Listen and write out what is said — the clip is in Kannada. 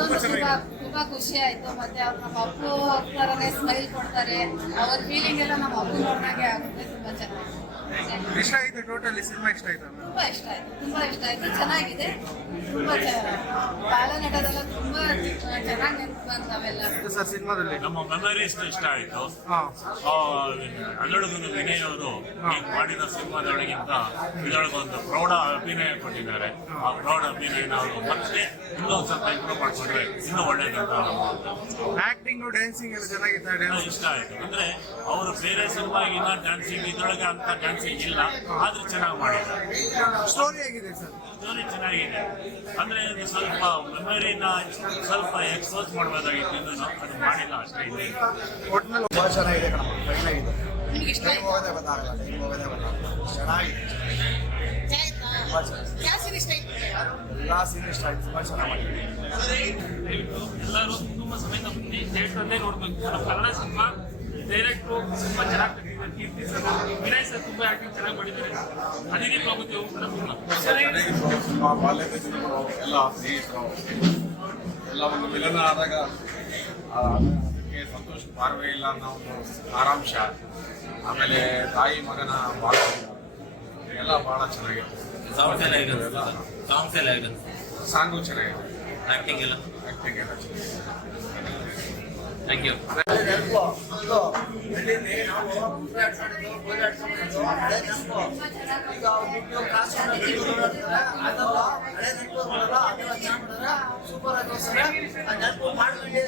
ಅದೊಂದು ತುಂಬಾ ಖುಷಿ ಆಯ್ತು. ಮತ್ತೆ ಅವ್ರು ನಮ್ಮ ಅಪ್ಪು ತರನೇ ಸ್ಮೈಲ್ ಕೊಡ್ತಾರೆ. ಅವ್ರ ಫೀಲಿಂಗ್ ಎಲ್ಲ ನಮ್ಮ ಅಪ್ಪು ನೋಡ್ದಂಗೆ ಆಗುತ್ತೆ. ತುಂಬಾ ಚೆನ್ನಾಗಿ ಇಷ್ಟ ಆಯ್ತು ಟೋಟಲಿ ಸಿನಿಮಾ ಇಷ್ಟ ಆಯ್ತು? ತುಂಬಾ ಇಷ್ಟ ಆಯ್ತು. ತುಂಬಾ ಇಷ್ಟ ಆಯ್ತು. ಚೆನ್ನಾಗಿದೆ. ತುಂಬಾ ಬಾಲನಟದೆಲ್ಲ ತುಂಬಾ ಚೆನ್ನಾಗಿ ನೆನ್ಪು ಬಂತಾವೆಲ್ಲ ಸರ್ ಸಿನಿಮಾದಲ್ಲಿ? ನಮ್ಮ ಮೆಮರೀಸ್ ಇಷ್ಟ ಆಯ್ತು. ಹಾ. ಅಲ್ಲೊಳಗನು ವಿನಯ್ ಅವರು ಮಾಡಿದ ಸಿನಿಮಾದೊಳಗಿಂತ ಇದರೊಳಗೊಂದು ಪ್ರೌಢ ಅಭಿನಯ ಕೊಟ್ಟಿದ್ದಾರೆ. ಆ ಪ್ರೌಢ ಅಭಿನಯನ ಅವರು ಮತ್ತೆ ಇನ್ನೊಂದ್ಸಲ ಸ್ವಲ್ಪ ಇಂಪ್ರೂವ್ ಮಾಡಿಕೊಂಡ್ರೆ ಇನ್ನೂ ಒಳ್ಳೇದಂತ ಆಕ್ಟಿಂಗ್ ಡ್ಯಾನ್ಸಿಂಗ್ ಎಲ್ಲ ಚೆನ್ನಾಗಿತ್ತು ಡ್ಯಾನ್ಸ್ ಇಷ್ಟ ಆಯ್ತು. ಅಂದ್ರೆ ಅವರು ಬೇರೆ ಸಿನಿಮಾಗಿನ ಡ್ಯಾನ್ಸಿಂಗ್ ಇದ್ರೊಳಗೆ ಅಂತ ಡ್ಯಾನ್ಸಿಂಗ್ ಇಲ್ಲ. ಆದ್ರೆ ಚೆನ್ನಾಗಿ ಮಾಡಿದ್ದಾರೆ ಸ್ಟೋರಿ ಆಗಿದೆ ಸರ್? ಸ್ಟೋರಿ ಚೆನ್ನಾಗಿದೆ. ಅಂದ್ರೆ ಇದು ಸ್ವಲ್ಪ ಮೆಮೊರಿನ ಸ್ವಲ್ಪ ಎಕ್ಸ್ಪೋಸ್ ಮಾಡಬಹುದಾಗಿತ್ತು ಇನ್ನೂ ಅದು ಮಾಡಿಲ್ಲ ಅಷ್ಟೇ ಇದೆ. ಒಟ್ನಲ್ಲಿ ತುಂಬಾ ಚೆನ್ನಾಗಿದೆ ಕಣಮ್ಮ. ಚೆನ್ನಾಗಿದೆ ನಿಮ್ಗೆ ಇಷ್ಟ ಟೈಮ್ ಹೋಗೋದೇ ಗೊತ್ತಾಗಲ್ಲ ಟೈಮ್ ಹೋಗೋದೇ ಗೊತ್ತಾಗಲ್ಲ ಚೆನ್ನಾಗಿದೆ. ತುಂಬಾ ಚೆನ್ನಾಗಿದೆ. ಇಷ್ಟ ಆಯ್ತು? ಎಲ್ಲ ಸೀನ್ ಇಷ್ಟ ಆಯ್ತು. ತುಂಬಾ ಚೆನ್ನಾಗಿ ಮಾಡಿದ್ದಾರೆ. ಥಿಯೇಟ್ರಲ್ಲೇ ನೋಡ್ಬೇಕು. ನಮ್ಮ ಕನ್ನಡ ಸಿನಿಮಾ ಡೈರೆಕ್ಟ್ರು ತುಂಬಾ ಚೆನ್ನಾಗಿ ತೆಗೆದಿದ್ದಾರೆ ಕೀರ್ತಿ ಸರ್ ವಿನಯ್ ಸರ್ ತುಂಬಾ ಆಕ್ಟಿಂಗ್ ಚೆನ್ನಾಗಿ ಮಾಡಿದ್ದಾರೆ. ಅದಿತಿ ಪ್ರಭುತ್ವ ಕೂಡ ತುಂಬಾ. ಸಿನಿಮಾ ಬಾಲ್ಯದ ಜನರು ಎಲ್ಲ ಸ್ನೇಹಿತರು ಎಲ್ಲ ಒಂದು ಮಿಲನ ಆದಾಗ ಅದಕ್ಕೆ ಸಂತೋಷ ಪಾರ್ವೆ ಇಲ್ಲ ಅನ್ನೋ ಒಂದು ಆರಾಂಶ. ಆಮೇಲೆ ತಾಯಿ ಮಗನ ಬಾಳ ಎಲ್ಲ ಬಹಳ ಚೆನ್ನಾಗಿದೆ. ಸಾಂಗ್ಸ್ ಎಲ್ಲ ಹೇಗಿದೆ ಸಾಂಗ್ಸ್ ಎಲ್ಲ ಹೇಗಿದೆ ಸಾಂಗು ಚೆನ್ನಾಗಿದೆ. ಆಕ್ಟಿಂಗ್ ಎಲ್ಲ. ಆಕ್ಟಿಂಗ್ ಎಲ್ಲ ಚೆನ್ನಾಗಿದೆ. ಥ್ಯಾಂಕ್ ಯು ಸೂಪರ್ ಆಗಿ